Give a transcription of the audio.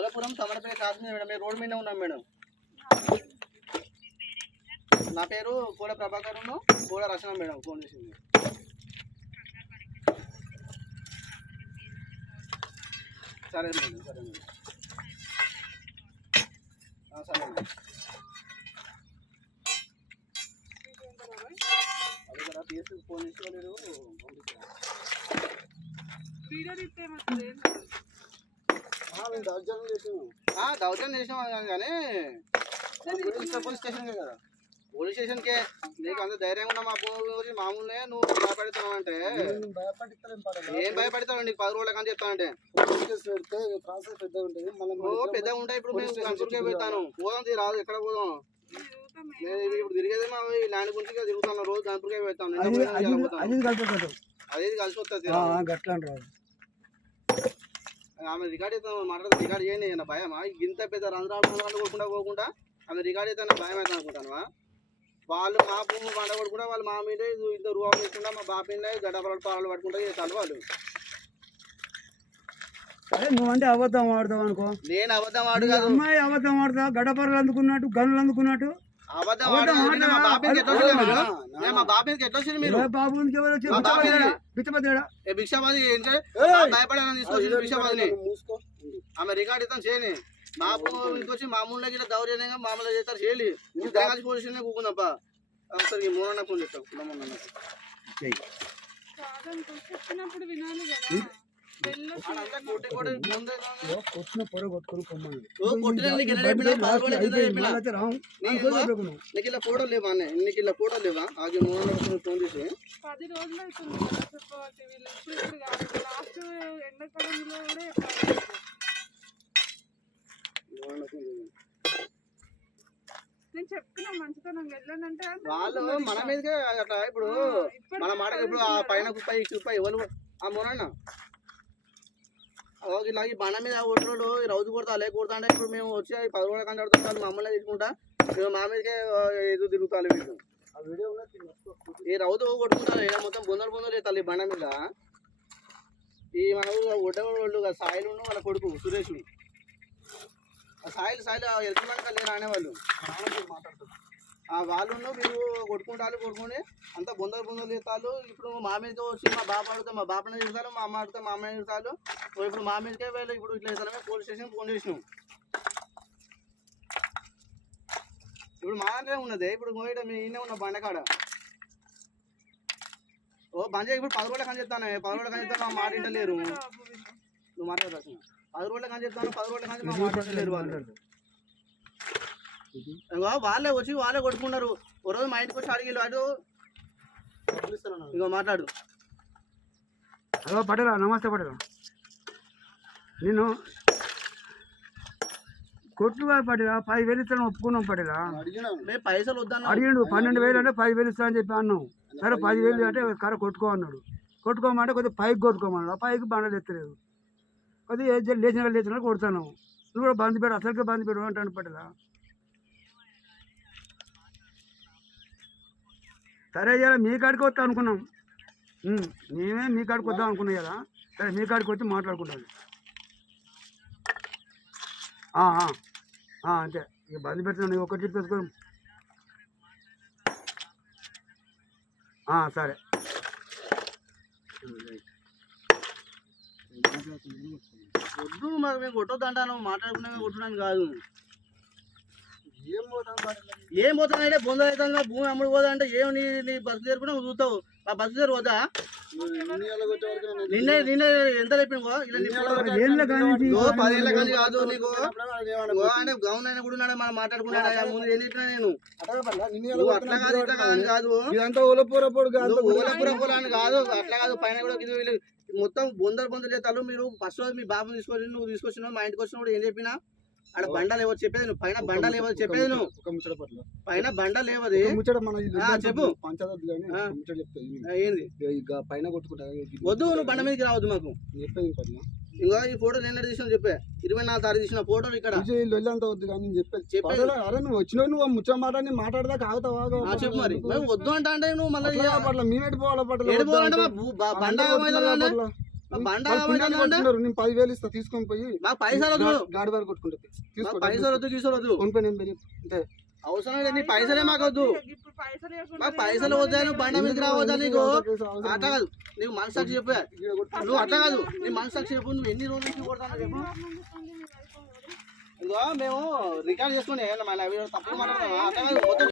Amalapuram Tamalapalli cross మీద madam road మీద ఉన్నాం మేడం నా పేరు కోడ ప్రభాకర్ కోడ రచన మేడం ఫోన్ చేసింది సరే మేడం సరే మేడం సరే మేడం అది కూడా పిఎస్సి ఫోన్ చేసి వాళ్ళు దౌర్జన్యం చేసినాం కానీ పోలీస్ స్టేషన్కే కదా పోలీస్ స్టేషన్కే నీకు అంత ధైర్యంగా ఉన్నా మా గురించి మామూలునే నువ్వు భయపడుతున్నావు అంటే ఏం భయపడతావు నీకు 10 రోజుల కానీ చెప్తానంటే పెద్దగా ఉంటాయి ఇప్పుడు మేము కంచుకే పెడతాను పోదాం రాదు ఎక్కడ పోదాం నేను ఇప్పుడు తిరిగేదే మా ల్యాండ్ గురించి తిరుగుతాను రోజు గణపూర్కే పెడతాను అది కలిసి వస్తుంది ఆమె రికార్డ్ అవుతాను మాట్లాడితే రికార్డ్ చేయండి నా భయమా ఇంత పెద్ద రంధ్రాలు పోకుండా ఆమె రికార్డ్ అవుతాను భయం అవుతాను అనుకుంటాను వాళ్ళు మా భూమి పండగొట్టుకుంటా వాళ్ళు మా మీద ఇద్దరు రూపం తీసుకుంటా మా బాప మీద గడ్డపరలు పాలు పట్టుకుంటా చేస్తాను వాళ్ళు సరే నువ్వంటే అబద్ధం ఆడతావు అనుకో నేను అబద్ధం ఆడు కాదు అమ్మాయి అబద్ధం ఆడతా గడ్డపరలు అందుకున్నట్టు గన్నులు అందుకున్నట్టు అబద్ధం మా బాప ఎట్లా వచ్చింది మీరు భిక్షాబాది భయపడాలని తీసుకొచ్చి భిక్షాబాదిని ఆమె రికార్డ్ ఇస్తాను చేయని మా భూమికి వచ్చి మామూలుగా గిట్లా దౌర్జన్యంగా మామూలుగా చేస్తారు చేయాలి ఇద్దరు కలిసి పోలీస్ స్టేషన్ కూకుందప్ప ఒకసారి మూడన్న ఫోన్ చేస్తాం నీకు ఇలా ఫోటో లేవా నీకు ఇలా ఫోటో లేవా ఆగి మూడన్న ఫోన్ చేసి 10 రోజులు అవుతుంది నేను చెప్తున్నా మంచితనం వెళ్ళానంటే వాళ్ళు మన మీదకే అట్లా ఇప్పుడు మన మాట ఇప్పుడు ఆ పైన కుప్ప ఈ కుప్ప ఎవరు ఆ మొన్న ఇలా ఈ బండ మీద ఓట్లు రోజు కొడతా కొడతా అంటే ఇప్పుడు మేము వచ్చి 10 రోజుల కంటే ఆడుతాం వాళ్ళు మమ్మల్ని తీసుకుంటా మా మీదకే ఎదురు తిరుగుతారు వీళ్ళు ఈ రౌతు కొట్టుకుంటారు ఇలా మొత్తం బొందలు తల్లి బండ మీద ఈ మన ఒడ్డోళ్ళు సాయిలు వాళ్ళ కొడుకు సురేష్ సాయిలు ఎల్కమంట లేరు అనేవాళ్ళు వాళ్ళు మీరు కొట్టుకుని అంత బొందలు తీస్తాలు ఇప్పుడు మా మీదకి వచ్చి మా బాప అడిగితే మా బాపనే తిడతారు మా అమ్మ అడిగితే మా అమ్మని తిడతారు ఇప్పుడు మా మీదకే వెళ్ళి ఇప్పుడు ఇట్లా చేస్తామే పోలీస్ స్టేషన్ ఫోన్ చేసినాం ఇప్పుడు మా అంటే ఉన్నది ఇప్పుడు మీ ఈయన ఉన్న బండకాడ బంద్ ఇప్పుడు 10 రోజుల కానీ చెప్తాను 10 రోజుల కానీ చెప్తాను మా మాట ఇంటలేరు నువ్వు మాట్లాడరా 10 రోజుల కానీ చెప్తాను 10 రోజుల కానీ మా మాట ఇంటలేరు వాళ్ళు వాళ్ళే వచ్చి వాళ్ళే కొట్టుకున్నారు ఓ రోజు మా ఇంటికి వచ్చి అడిగి అటు ఇగో మాట్లాడు హలో పటేలా నమస్తే పటేలా నేను కొట్లు పటేలా 10,000 ఇస్తాను ఒప్పుకున్నాం పటేలా పైసలు వద్దాను అడిగిండు 12,000 అంటే 10,000 ఇస్తా అని చెప్పి అన్నాం సరే 10,000 అంటే కర కొట్టుకో అన్నాడు కొట్టుకోమంటే కొద్దిగా పైకి కొట్టుకోమన్నాడు ఆ పైకి బండలు ఎత్తలేదు కొద్దిగా లేచిన కొడతాను నువ్వు కూడా బంద్ పెట్టు అసలుకే బంద్ పెట్టు అంటాను పటేలా సరే ఇలా మీ కాడికి వస్తా అనుకున్నాం మేమే మీ కాడికి వద్దాం అనుకున్నాం కదా సరే మీ కాడికి వచ్చి మాట్లాడుకుంటాను అంతే ఇక బంద్ పెడుతున్నాను నువ్వు ఒకటి చెప్పేసుకో సరే వద్దు మాకు మేము కొట్టొద్దు అంటాను మాట్లాడుకునే కొట్టడానికి కాదు ఏం పోతానంటే బొంద అవుతుందా భూమి అమ్ముడు పోదా అంటే ఏం నీ బస్సు చేరుకున్నా చూస్తావు ఆ బస్సు చేరు పోదా నిన్న ఎంత చెప్పిందో ఇలా 10 ఏళ్ళ కానీ కాదు నీకు అంటే గౌన్ అయినా కూడా మనం మాట్లాడుకున్నాడు ముందు ఏం చెప్పినా నేను అట్లా కాదు ఇట్లా కాదని కాదు ఓలపుర అని కాదు అట్లా కాదు పైన కూడా వీళ్ళు మొత్తం బొందలు చేస్తాను మీరు ఫస్ట్ రోజు మీ బాబుని తీసుకొని నువ్వు తీసుకొచ్చినావు మా ఇంటికి వచ్చినప్పుడు ఏం చెప్పినా అక్కడ బండ లేవో చెప్పేది నువ్వు పైన బండ లేవో చెప్పేది నువ్వు పైన బండ లేవది చెప్పు ఏంది పైన కొట్టుకుంటా వద్దు నువ్వు బండ మీదకి రావద్దు మాకు ఇంకా ఈ ఫోటో నిన్న తీసిన చెప్పే 24 తారీఖు తీసిన ఫోటోలు ఇక్కడ అరే నువ్వు వచ్చినావు నువ్వు ముచ్చట మాట్లాడి మాట్లాడదా కాగుతావా చెప్పు మరి మేము వద్దు అంటే నువ్వు మళ్ళీ మేమెటు పోవాలంటే బండ బండ వాళ్ళు పుణ్యాన్ని కొట్టుకున్నారు. నేను 10,000 ఇస్తా తీసుకొని పోయి మాకు పైసలు వద్దు, గాడి వరకు కొట్టుకుంటుంది. మాకు పైసలు వద్దు, గీసలు వద్దు, ఫోన్ పే నెంబర్ అంతే. అవసరం లేదు. నీ పైసలే మాకు వద్దు, ఇప్పుడు పైసలు ఇవ్వకుండా మాకు పైసలు వద్దా. నువ్వు బండ మీదకి రావద్దా? నీకు అట్లా కాదు, నీకు మనసాక్షి చెప్పా. నువ్వు అట్లా కాదు, నీ మనసాక్షి చెప్పు. నువ్వు ఎన్ని రోజుల నుంచి కొడతాను చెప్పు. ఇదిగో మేము రికార్డ్ చేసుకుని తప్పు మాట్లాడుతున్నాం. అట్లా కాదు, మొత్తం